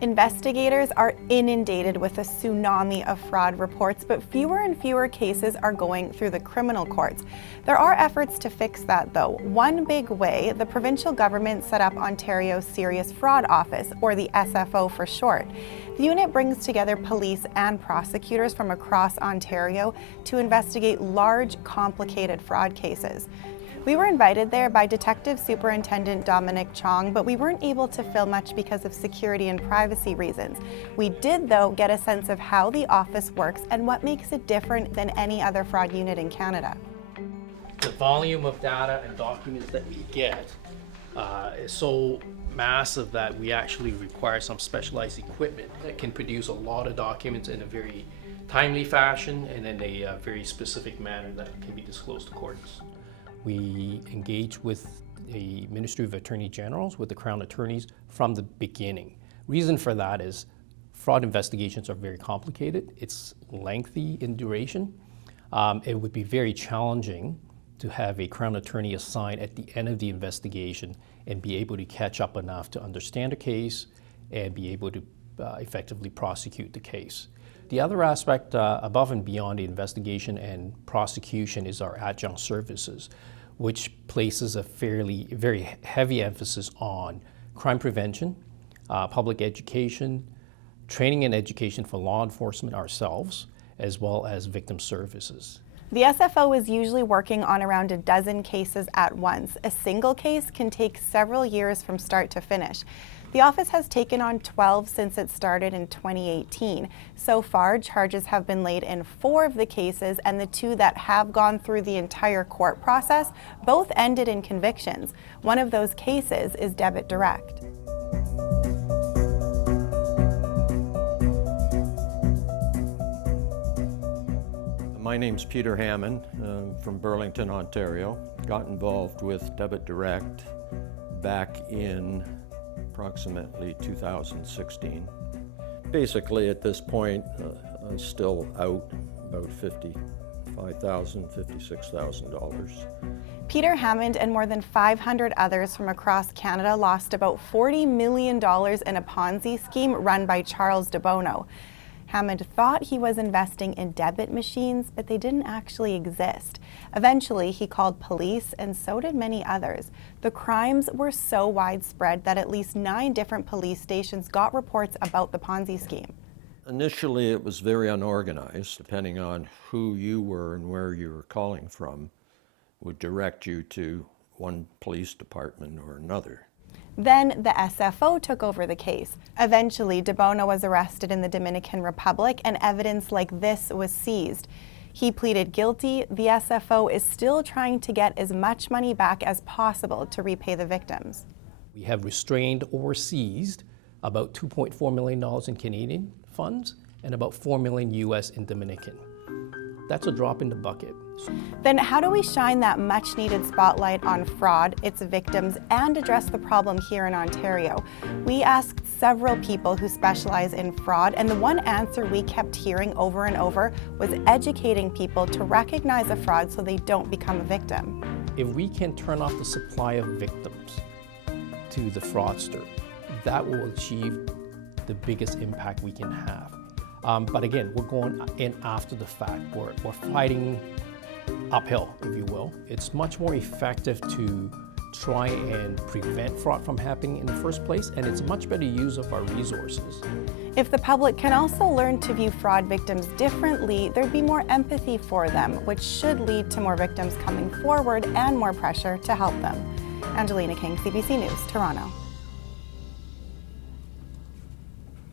Investigators are inundated with a tsunami of fraud reports, but fewer and fewer cases are going through the criminal courts. There are efforts to fix that, though. One big way, the provincial government set up Ontario's Serious Fraud Office, or the SFO for short. The unit brings together police and prosecutors from across Ontario to investigate large, complicated fraud cases. We were invited there by Detective Superintendent Dominic Chong, but we weren't able to film much because of security and privacy reasons. We did, though, get a sense of how the office works and what makes it different than any other fraud unit in Canada. The volume of data and documents that we get is so massive that we actually require some specialized equipment that can produce a lot of documents in a very timely fashion and in a very specific manner that can be disclosed to courts. We engage with the Ministry of Attorney Generals, with the Crown Attorneys from the beginning. Reason for that is fraud investigations are very complicated. It's lengthy in duration. It would be very challenging to have a Crown Attorney assigned at the end of the investigation and be able to catch up enough to understand a case and be able to effectively prosecute the case. The other aspect above and beyond the investigation and prosecution is our adjunct services, which places a very heavy emphasis on crime prevention, public education, training and education for law enforcement ourselves, as well as victim services. The SFO is usually working on around a dozen cases at once. A single case can take several years from start to finish. The office has taken on 12 since it started in 2018. So far, charges have been laid in 4 of the cases, and the 2 that have gone through the entire court process both ended in convictions. One of those cases is Debit Direct. My name's Peter Hammond from Burlington, Ontario. Got involved with Debit Direct back in approximately 2016. Basically, at this point, I'm still out about $55,000, $56,000. Peter Hammond and more than 500 others from across Canada lost about $40 million in a Ponzi scheme run by Charles DeBono. Hammond thought he was investing in debit machines, but they didn't actually exist. Eventually, he called police, and so did many others. The crimes were so widespread that at least 9 different police stations got reports about the Ponzi scheme. Initially, it was very unorganized. Depending on who you were and where you were calling from, would direct you to one police department or another. Then the SFO took over the case. Eventually, DeBono was arrested in the Dominican Republic and evidence like this was seized. He pleaded guilty. The SFO is still trying to get as much money back as possible to repay the victims. We have restrained or seized about $2.4 million in Canadian funds and about $4 million US in Dominican. That's a drop in the bucket. Then how do we shine that much-needed spotlight on fraud, its victims, and address the problem here in Ontario? We asked several people who specialize in fraud, and the one answer we kept hearing over and over was educating people to recognize a fraud so they don't become a victim. If we can turn off the supply of victims to the fraudster, that will achieve the biggest impact we can have. But again, we're going in after the fact. We're fighting uphill, if you will. It's much more effective to try and prevent fraud from happening in the first place, and it's a much better use of our resources. If the public can also learn to view fraud victims differently, there'd be more empathy for them, which should lead to more victims coming forward and more pressure to help them. Angelina King, CBC News, Toronto.